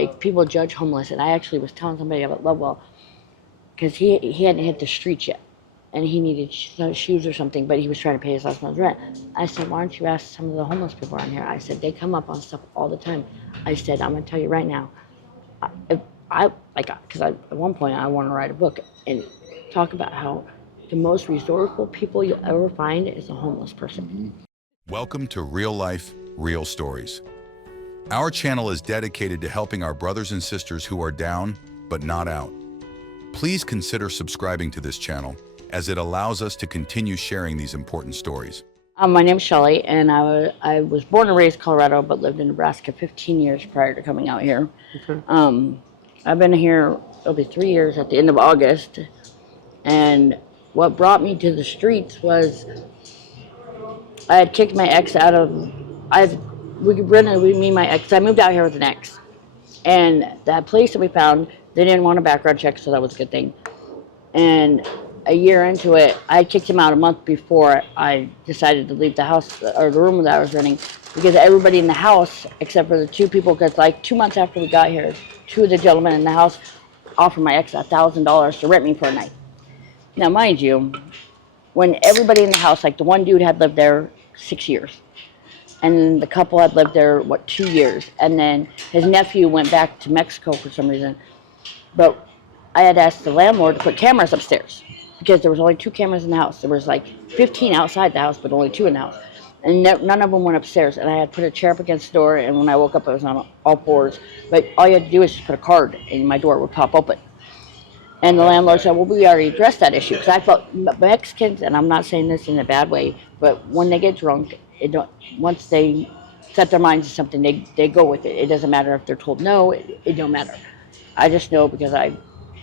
like people judge homeless, and I actually was telling somebody about Lovewell because he hadn't hit the streets yet, and he needed shoes or something, but he was trying to pay his last month's rent. I said, why don't you ask some of the homeless people around here? I said, they come up on stuff all the time. I said, I'm gonna tell you right now, if I like, because at one point I want to write a book and talk about how the most resourceful people you'll ever find is a homeless person. Welcome to Real Life, Real Stories. Our channel is dedicated to helping our brothers and sisters who are down but not out. Please consider subscribing to this channel as it allows us to continue sharing these important stories. My name's Shelly, and I was born and raised in Colorado, but lived in Nebraska 15 years prior to coming out here. Okay. I've been here, it'll be 3 years at the end of August, and what brought me to the streets was I had kicked my ex out of, me and my ex, I moved out here with an ex, and that place that we found, they didn't want a background check, so that was a good thing. And a year into it, I kicked him out a month before I decided to leave the house, or the room that I was renting, because everybody in the house, except for the two people, because like 2 months after we got here, two of the gentlemen in the house offered my ex $1,000 to rent me for a night. Now, mind you, when everybody in the house, like the one dude had lived there 6 years, and the couple had lived there, 2 years, and then his nephew went back to Mexico for some reason. But I had asked the landlord to put cameras upstairs because there was only 2 cameras in the house. There was like 15 outside the house, but only 2 in the house. And none of them went upstairs. And I had put a chair up against the door, and when I woke up, I was on all fours. But all you had to do is just put a card, and my door would pop open. And the landlord said, well, we already addressed that issue. Because I felt Mexicans, and I'm not saying this in a bad way, but when they get drunk, once they set their minds to something, they go with it. It doesn't matter if they're told no, it don't matter. I just know because I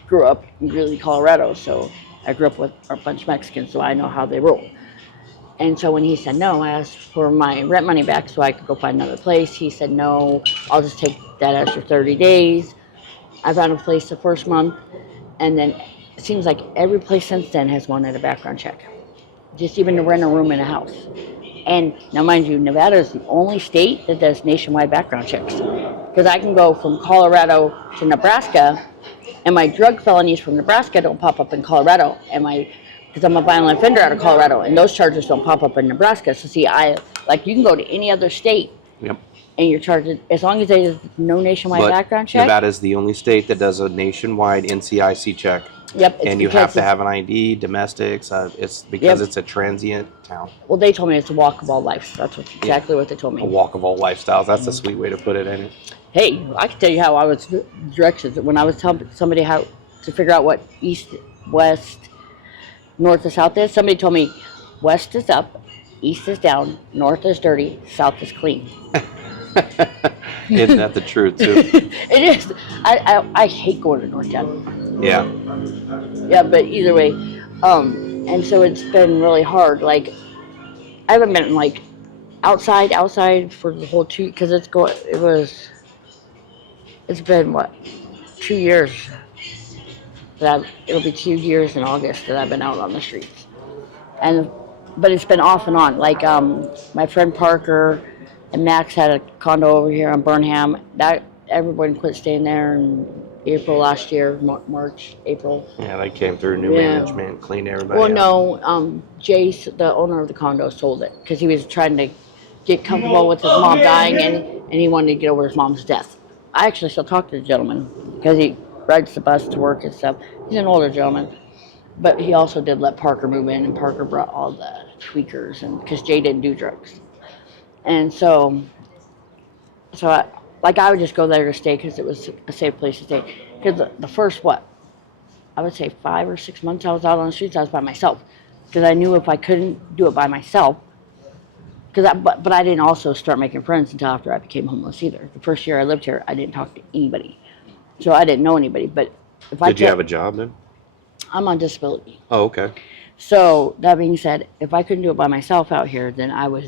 grew up in Greeley, Colorado, so I grew up with a bunch of Mexicans, so I know how they roll. And so when he said no, I asked for my rent money back so I could go find another place. He said no, I'll just take that extra 30 days. I found a place the first month, and then it seems like every place since then has wanted a background check, just even to rent a room in a house. And now, mind you, Nevada is the only state that does nationwide background checks. Because I can go from Colorado to Nebraska, and my drug felonies from Nebraska don't pop up in Colorado, because I'm a violent offender out of Colorado, and those charges don't pop up in Nebraska. So see, you can go to any other state, Yep. and you're charged, as long as there's no nationwide background check. Nevada is the only state that does a nationwide NCIC check. Yep. And you have to have an ID, domestics. It's because it's a transient town. Well, they told me it's a walk of all life. That's exactly what they told me. A walk of all lifestyles. That's a sweet way to put it, ain't it? Hey, I can tell you how I was directed when I was telling somebody how to figure out what east, west, north, or south is. Somebody told me west is up, east is down, north is dirty, south is clean. Isn't that the truth, too? It is. I hate going to Northtown. Yeah. Yeah, but either way, and so it's been really hard. Like, I haven't been like outside for the whole because it's been 2 years it'll be 2 years in August that I've been out on the streets, but it's been off and on. Like my friend Parker and Max had a condo over here on Burnham. That everyone quit staying there in April last year, March, April. Yeah, they came through new management, cleaned everybody Well, out. no, Jace, the owner of the condo, sold it because he was trying to get comfortable with his mom dying, and he wanted to get over his mom's death. I actually still talk to the gentleman because he rides the bus to work and stuff. He's an older gentleman, but he also did let Parker move in, and Parker brought all the tweakers, and because Jay didn't do drugs. And so I would just go there to stay because it was a safe place to stay. Because the first, I would say 5 or 6 months I was out on the streets, I was by myself. Because I knew if I couldn't do it by myself, but I didn't also start making friends until after I became homeless either. The first year I lived here, I didn't talk to anybody. So I didn't know anybody. But Did you have a job then? I'm on disability. Oh, okay. So that being said, if I couldn't do it by myself out here, then I was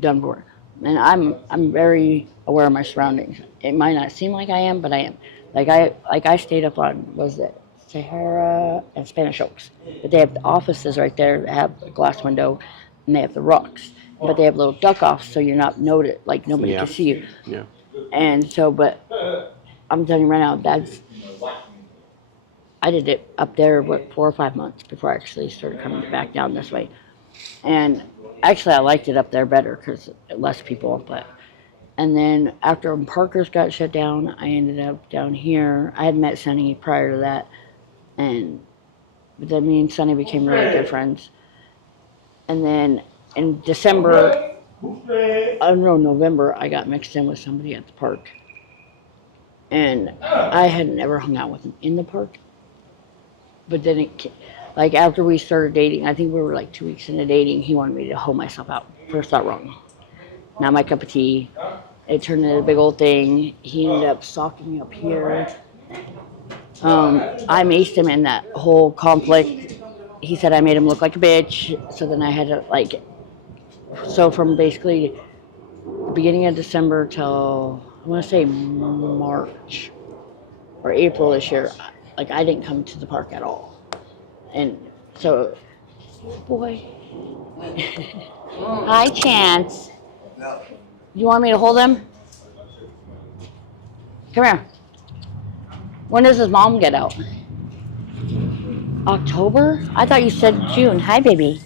done for. And I'm very aware of my surroundings. It might not seem like I am, but I am. Like I stayed up on Sahara and Spanish Oaks, but they have the offices right there that have a glass window, and they have the rocks, but they have little duck offs so you're not noted, like nobody can see you. Yeah. And so, but I'm telling you right now, I did it up there, 4 or 5 months before I actually started coming back down this way. And actually, I liked it up there better because less people. And then after Parker's got shut down, I ended up down here. I had met Sonny prior to that, and then me and Sonny became really good friends. And then in December, I don't know, November, I got mixed in with somebody at the park. And I had never hung out with him in the park. But then like after we started dating, I think we were like 2 weeks into dating, he wanted me to hoe myself out. First thought wrong. Not my cup of tea. It turned into a big old thing. He ended up stalking me up here. I maced him in that whole conflict. He said I made him look like a bitch. So then I had to so from basically the beginning of December till I want to say March or April this year, like I didn't come to the park at all. And so, boy, hi Chance. You want me to hold him? Come here. When does his mom get out? October? I thought you said June. Hi, baby.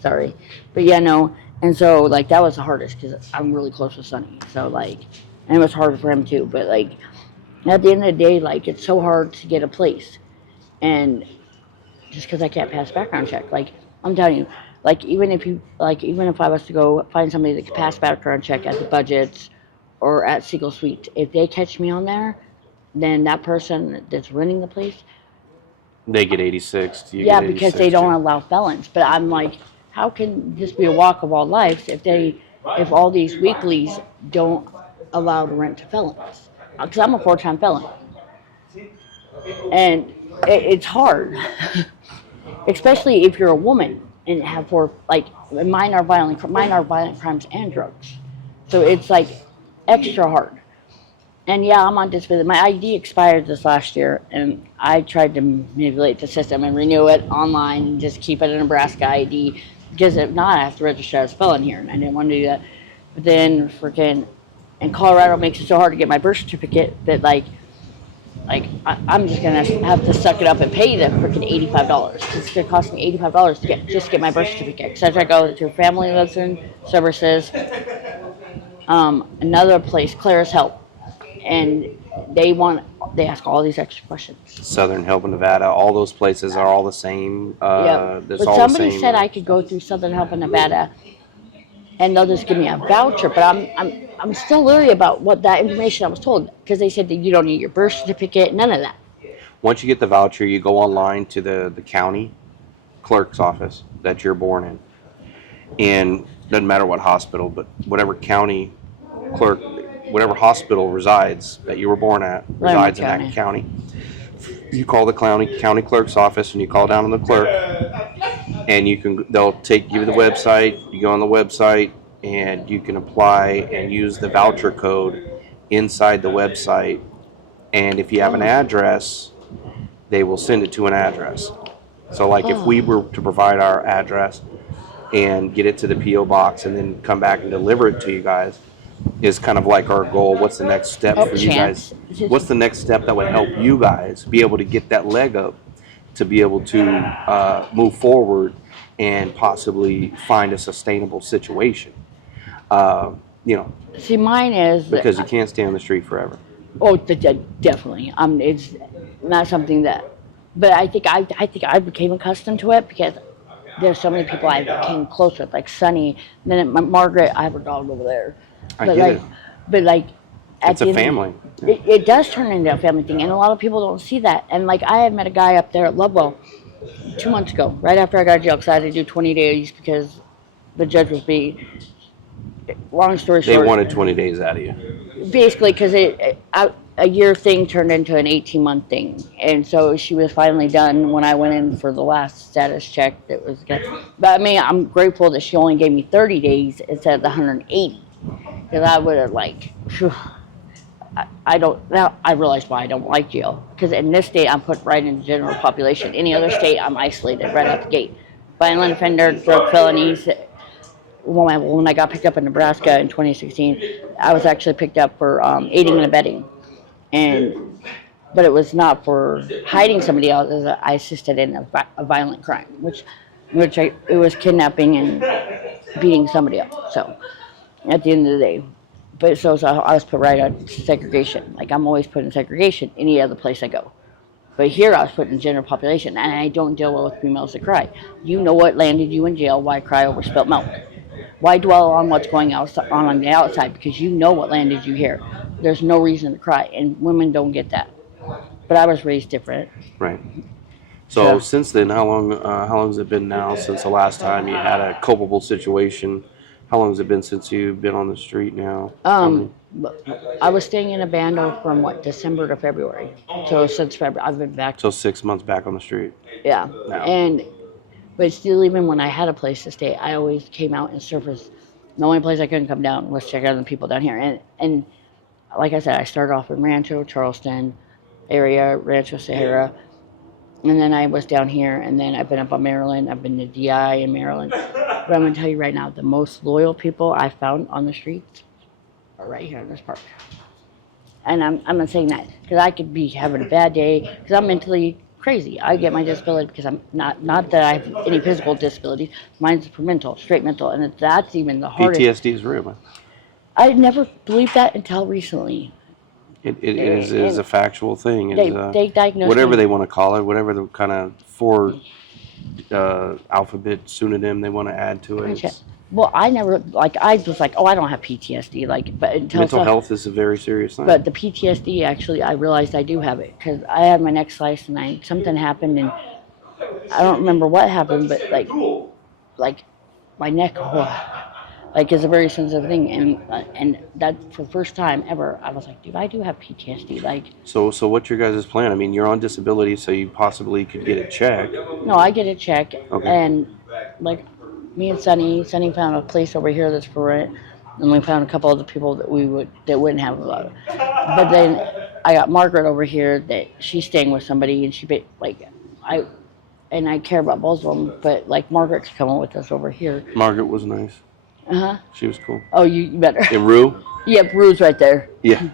Sorry. But yeah, no. And so, like, that was the hardest because I'm really close with Sonny. So, like, and it was hard for him too. But, like, at the end of the day, like, it's so hard to get a place. And just because I can't pass background check. Like, I'm telling you, like, even if I was to go find somebody that could pass background check at the Budgets or at Seagull Suite, if they catch me on there, then that person that's running the place, They get 86. You yeah, get because 86 they don't too. allow felons. But I'm like, how can this be a walk of all lives if all these weeklies don't allow to rent to felons? Because I'm a 4-time felon, and it's hard, especially if you're a woman and have mine are violent crimes and drugs, so it's like extra hard. And yeah, I'm on disability. My ID expired this last year, and I tried to manipulate the system and renew it online and just keep it a Nebraska ID, because if not, I have to register as a felon here, and I didn't want to do that. But then, and Colorado makes it so hard to get my birth certificate that I'm just gonna have to suck it up and pay them freaking $85. It's gonna cost me $85 to get my birth certificate. Because I try to go to Family Living Services, another place, Clara's Help. And they ask all these extra questions. Southern Help in Nevada, all those places are all the same. Yeah. There's But all somebody the same. said I could go through Southern Help in Nevada, and they'll just give me a voucher. But I'm still leery about what that information I was told, because they said that you don't need your birth certificate, none of that. Once you get the voucher, you go online to the county clerk's office that you're born in. And doesn't matter what hospital, but whatever county clerk, whatever hospital resides that you were born at, resides in that county. You call the county clerk's office, and you call down on the clerk, and they'll give you the website. You go on the website, and you can apply and use the voucher code inside the website. And if you have an address, they will send it to an address. So like if we were to provide our address and get it to the P.O. box and then come back and deliver it to you guys, is kind of like our goal. What's the next step for you guys? What's the next step that would help you guys be able to get that leg up to be able to move forward and possibly find a sustainable situation? See, mine is because you can't stay on the street forever. Oh, definitely. It's not something that, but I think I became accustomed to it because there's so many people I became close with, like Sonny. And then Margaret, I have her dog over there. I get it. But like, It's a family. It does turn into a family thing, and a lot of people don't see that. And like, I had met a guy up there at Lovewell 2 months ago, right after I got out of jail, because I had to do 20 days because the judge was being. Long story short, they wanted 20 days out of you. Basically, because a year thing turned into an 18-month thing, and so she was finally done when I went in for the last status check. That was good. But I mean, I'm grateful that she only gave me 30 days instead of the 180, because I would have whew, I don't now. I realize why I don't like jail, because in this state I'm put right in the general population. Any other state I'm isolated right out the gate. Violent offender, drug felonies. when I got picked up in Nebraska in 2016, I was actually picked up for aiding and abetting, but it was not for hiding somebody else. I assisted in a violent crime, it was kidnapping and beating somebody up. So at the end of the day, but so I was put right on segregation. Like I'm always put in segregation any other place I go. But here I was put in general population, and I don't deal well with females that cry. You know what landed you in jail? Why cry over spilt milk? Why dwell on what's going on the outside? Because you know what landed you here. There's no reason to cry, and women don't get that. But I was raised different. Right. So since then, how long has it been now since the last time you had a culpable situation? How long has it been since you've been on the street now? I was staying in a bando from December to February. So since February, I've been back. So 6 months back on the street. Yeah, No. But still, even when I had a place to stay, I always came out and surfaced. The only place I couldn't come down was check out the people down here. And like I said, I started off in Rancho, Charleston area, Rancho Sahara, and then I was down here, and then I've been up on Maryland. I've been to DI in Maryland. But I'm gonna tell you right now, the most loyal people I found on the streets are right here in this park. And I'm not saying that because I could be having a bad day because I'm mentally crazy. I get my disability because I'm not that I have any physical disabilities. Mine's for mental, straight mental, and that's even the hardest. PTSD is real, man. I never believed that until recently. It is a factual thing. They diagnosed whatever me. they want to call it, whatever the kind of four alphabet pseudonym they want to add to it. It's- Well, I never I was like, oh, I don't have PTSD. But until Mental health is a very serious thing. But the PTSD, actually, I realized I do have it because I had my neck sliced and something happened and I don't remember what happened, but like my neck, is a very sensitive thing, and that's for the first time ever. I was like, dude, I do have PTSD. So what's your guys' plan? I mean, you're on disability, so you possibly could get a check. No, I get a check, Okay. and me and Sonny found a place over here that's for rent, and we found a couple other people that wouldn't have a lot. But then I got Margaret over here that she's staying with somebody, and I care about both of them, but Margaret could come with us over here. Margaret was nice. Uh-huh. She was cool. Oh, you better. And Rue? Yep, Rue's right there. Yeah.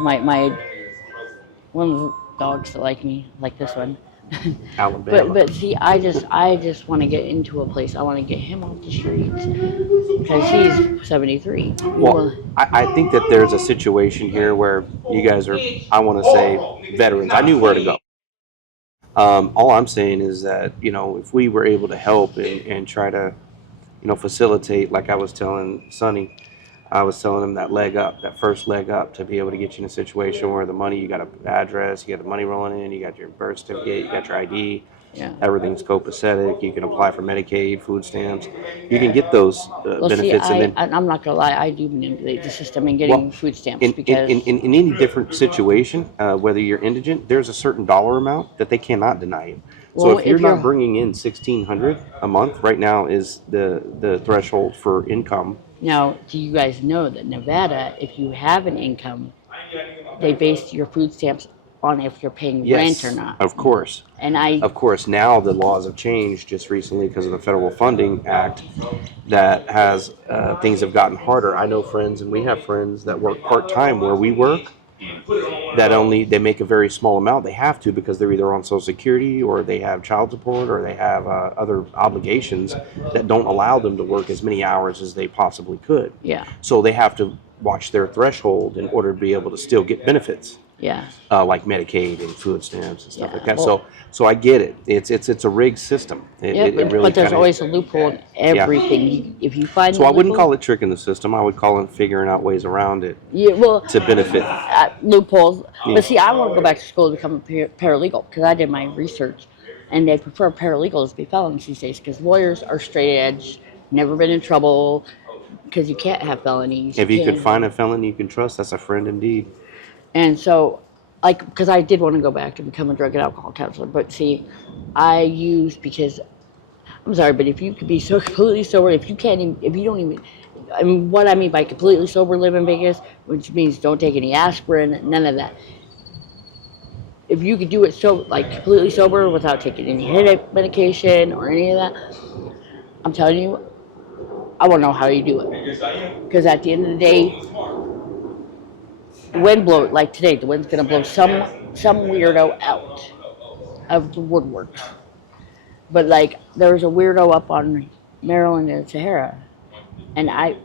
My one of the dogs that like me, like this one. Alabama. But see, I just want to get into a place. I want to get him off the streets because he's 73. Well, I think that there's a situation here where you guys are, I want to say, veterans. I knew where to go. All I'm saying is that, if we were able to help and try to, facilitate, like I was telling Sonny, I was telling him that first leg up to be able to get you in a situation where the money, you got an address, you got the money rolling in, you got your birth certificate, you got your ID, everything's copacetic, you can apply for Medicaid, food stamps, you can get those benefits. See, I'm not gonna lie, I do manipulate the system in getting food stamps because in any different situation, whether you're indigent, there's a certain dollar amount that they cannot deny you. So if you're not bringing in $1,600 a month, right now is the threshold for income. Now, do you guys know that Nevada, if you have an income, they base your food stamps on if you're paying rent or not? Of course. Of course, now the laws have changed just recently because of the Federal Funding Act that has, things have gotten harder. I know friends, and we have friends that work part-time where we work, that they make a very small amount. They have to because they're either on Social Security or they have child support or they have other obligations that don't allow them to work as many hours as they possibly could. Yeah. So they have to watch their threshold in order to be able to still get benefits. Yeah. Like Medicaid and food stamps and stuff like that. Well, So I get it. It's a rigged system. It really but there's always a loophole in everything. If you find so I wouldn't call it tricking the system. I would call it figuring out ways around it. To benefit loopholes. Yeah. But see, I want to go back to school to become a paralegal because I did my research, and they prefer paralegals to be felons these days because lawyers are straight edge, never been in trouble, because you can't have felonies. If you could find a felon you can trust, that's a friend indeed. And so, because I did want to go back and become a drug and alcohol counselor, but see, because, I'm sorry, but if you could be so completely sober, if you don't even, I mean, what I mean by completely sober, live in Vegas, which means don't take any aspirin, none of that. If you could do it completely sober without taking any headache medication or any of that, I'm telling you, I want to know how you do it. Because at the end of the day, the wind blows, like today, the wind's going to blow some weirdo out of the woodworks. But like, there was a weirdo up on Maryland and Sahara, and I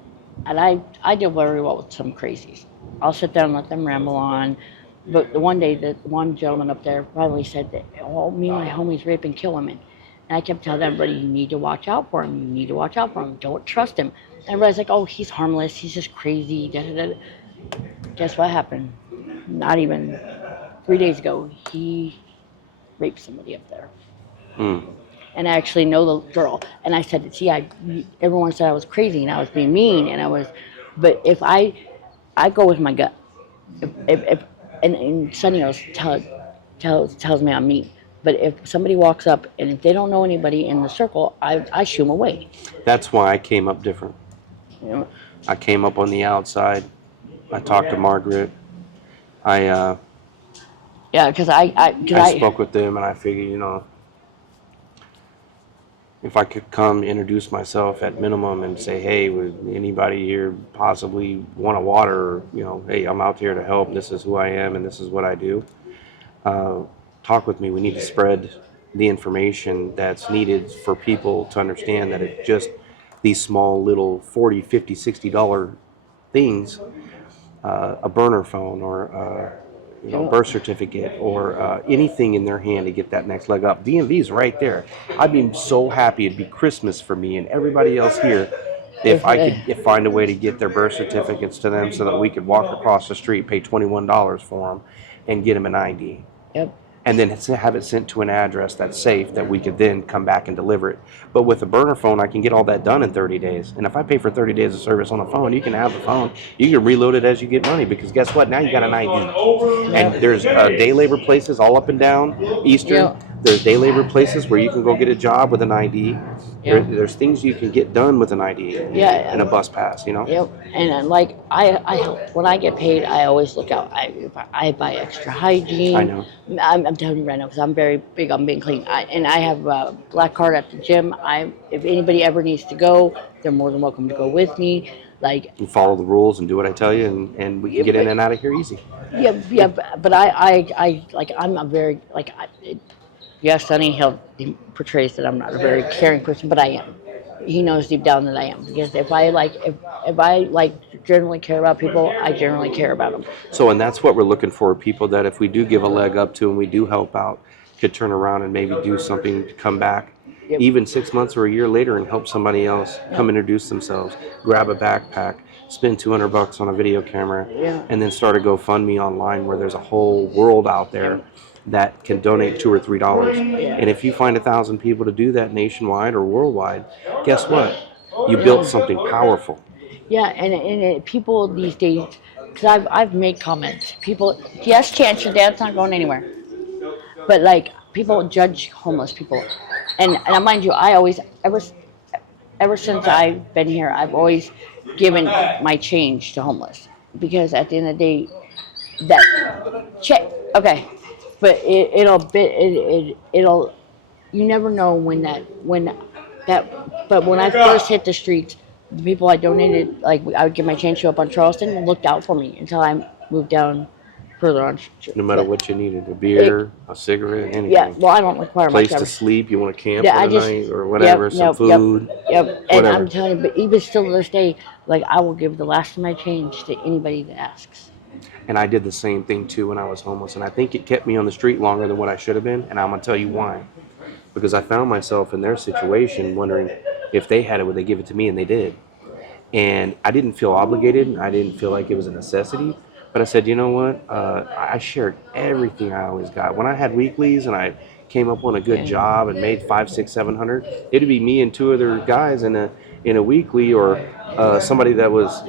deal very well with some crazies. I'll sit down and let them ramble on. But the one day, the one gentleman up there finally said that, "Oh, me and my homies rape and kill women." And I kept telling everybody, "You need to watch out for him. You need to watch out for him. Don't trust him." And everybody's like, "Oh, he's harmless. He's just crazy." Da, da, da. Guess what happened? Not even 3 days ago, he raped somebody up there. Mm. And I actually know the girl. And I said, "See, everyone said I was crazy and I was being mean, but if I go with my gut. If and Sonny always tells me I'm mean. But if somebody walks up and if they don't know anybody in the circle, I shoo them away." That's why I came up different. You know? I came up on the outside. I talked to Margaret. Yeah, because I spoke with them, and I figured, if I could come introduce myself at minimum and say, "Hey, would anybody here possibly want a water?" Or, "Hey, I'm out here to help. This is who I am, and this is what I do. Talk with me." We need to spread the information that's needed for people to understand that it's just these small little $40, $50, $60 things, a burner phone or birth certificate or anything in their hand to get that next leg up. DMV is right there. I'd be so happy. It'd be Christmas for me and everybody else here if I could find a way to get their birth certificates to them so that we could walk across the street, pay $21 for them, and get them an ID. Yep. And then have it sent to an address that's safe that we could then come back and deliver it. But with a burner phone, I can get all that done in 30 days. And if I pay for 30 days of service on a phone, you can have the phone. You can reload it as you get money because guess what? Now you got an ID. And there's day labor places all up and down Eastern. Yep. There's day labor places where you can go get a job with an ID. Yep. There's things you can get done with an ID and a bus pass, Yep. And like I help. When I get paid, I always look out. I buy extra hygiene. I know. I'm telling you right now because I'm very big on being clean. I have a black card at the gym. If anybody ever needs to go, they're more than welcome to go with me. Like, you follow the rules and do what I tell you, and we can get in and out of here easy. Yeah. But I'm a very yes, Sonny, he portrays that I'm not a very caring person, but I am. He knows deep down that I am because if I generally care about people, I generally care about them. So, and that's what we're looking for, people that if we do give a leg up to and we do help out, could turn around and maybe do something to come back, even 6 months or a year later, and help somebody else come introduce themselves, grab a backpack, spend $200 on a video camera, and then start a GoFundMe online where there's a whole world out there that can donate $2 or $3. And if you find 1,000 people to do that nationwide or worldwide, guess what? You built something powerful. Yeah, and people these days, because I've made comments. People, yes, Chance, your dad's not going anywhere. But like, people judge homeless people. And mind you, I always, ever since I've been here, I've always given my change to homeless. Because at the end of the day, okay. But it'll you never know but when I first hit the streets, the people I donated, like I would give my change to up on Charleston, looked out for me until I moved down further on. No matter what you needed, a beer, a cigarette, anything. Yeah, well, I don't require place much. To sleep, you want to camp for the night or whatever, some food. Yep. And I'm telling you, but even still to this day, like I will give the last of my change to anybody that asks. And I did the same thing too when I was homeless. And I think it kept me on the street longer than what I should have been. And I'm going to tell you why. Because I found myself in their situation wondering if they had it, would they give it to me? And they did. And I didn't feel obligated. I didn't feel like it was a necessity. But I said, you know what? I shared everything I always got. When I had weeklies and I came up on a good job and made $500, $600, $700, it'd be me and two other guys in a weekly or somebody that was,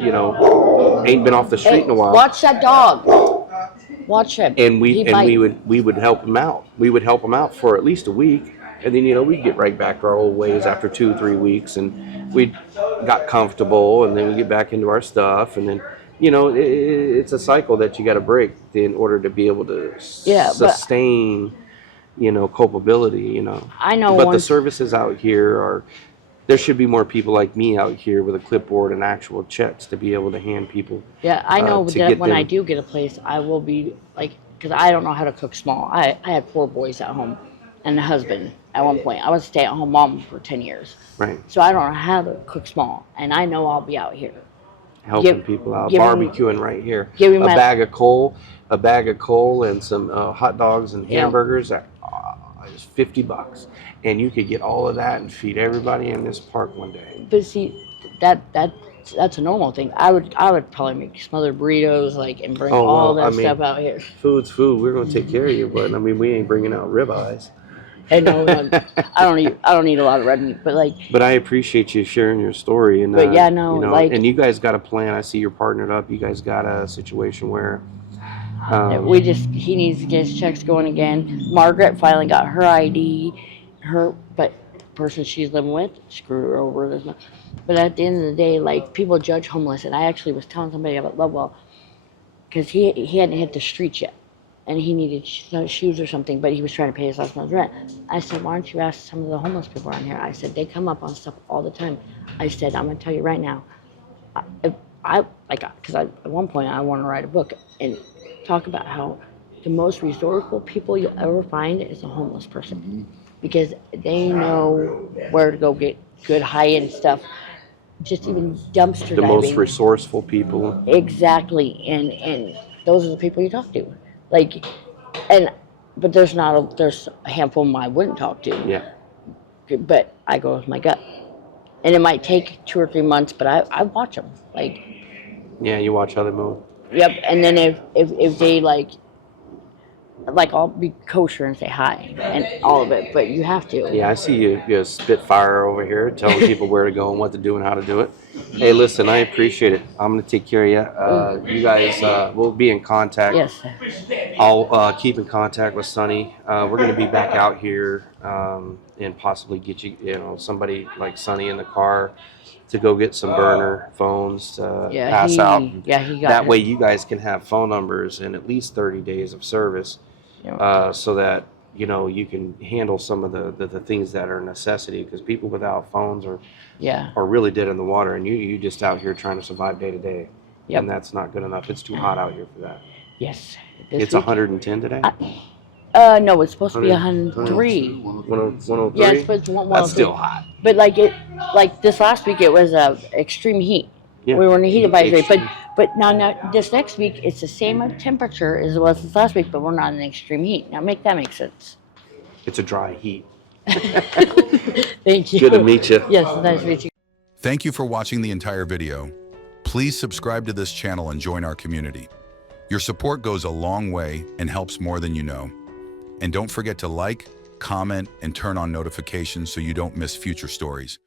ain't been off the street in a while. Watch that dog. Watch him. And we would help him out. We would help him out for at least a week, and then we'd get right back to our old ways after 2-3 weeks, and we got comfortable, and then we get back into our stuff, and then it's a cycle that you got to break in order to be able to sustain culpability. I know, but the services out here are There should be more people like me out here with a clipboard and actual checks to be able to hand people. Yeah, I know to that get when I them- do get a place, I will be like, because I don't know how to cook small. I had 4 boys at home and a husband at one point. I was a stay-at-home mom for 10 years. Right. So I don't know how to cook small. And I know I'll be out here. Helping people out, give 'em- barbecuing right here. give A 'em my- bag of coal, and some hot dogs and Yeah. hamburgers. It's $50, and you could get all of that and feed everybody in this park one day. But see, that's a normal thing. I would probably make smothered burritos, like, and bring Oh, all well, that I mean- stuff out here. Food's food. We're gonna take care of you, but I mean, we ain't bringing out ribeyes. And no, I don't eat a lot of red meat, but like, But I appreciate you sharing your story, and But yeah, no, you know, like- and you guys got a plan. I see you're partnered up. You guys got a situation where he needs to get his checks going again. Margaret finally got her ID, but the person she's living with screwed her over this much. But at the end of the day, like, people judge homeless, and I actually was telling somebody about Lovewell, because he hadn't hit the streets yet, and he needed shoes or something, but he was trying to pay his last month's rent. I said, why don't you ask some of the homeless people around here? I said, they come up on stuff all the time. I said, I'm gonna tell you right now, because at one point I want to write a book and talk about how the most resourceful people you'll ever find is a homeless person, because they know where to go get good high-end stuff. Just even dumpster the diving. most resourceful people. Exactly, and those are the people you talk to, like, but there's a handful of them I wouldn't talk to. Yeah. But I go with my gut, and it might take 2 or 3 months, but I watch them, like. Yeah, you watch how they move. Yep, and then if they like I'll be kosher and say hi and all of it, but you have to. Yeah, I see you spitfire over here, telling people where to go and what to do and how to do it. Hey, listen, I appreciate it. I'm gonna take care of you. You guys, we'll be in contact. Yes. I'll keep in contact with Sonny. We're gonna be back out here and possibly get you somebody like Sonny in the car to go get some burner phones to pass out. Yeah, he got That it. way you guys can have phone numbers and at least 30 days of service, so that you can handle some of the things that are a necessity, because people without phones are really dead in the water, and you just out here trying to survive day to day. Yep. And that's not good enough. It's too hot out here for that. Yes. It's 110 today. No, it's supposed to be 103. 103. Yeah, it's supposed to be 103. That's still hot. But like this last week, it was extreme heat. Yeah. We were in a heat advisory, Extreme. but now this next week it's the same temperature as it was this last week, but we're not in extreme heat. Now make that make sense. It's a dry heat. Thank you. Good to meet you. Yes, nice to meet you. Thank you for watching the entire video. Please subscribe to this channel and join our community. Your support goes a long way and helps more than you know. And don't forget to like, comment, and turn on notifications so you don't miss future stories.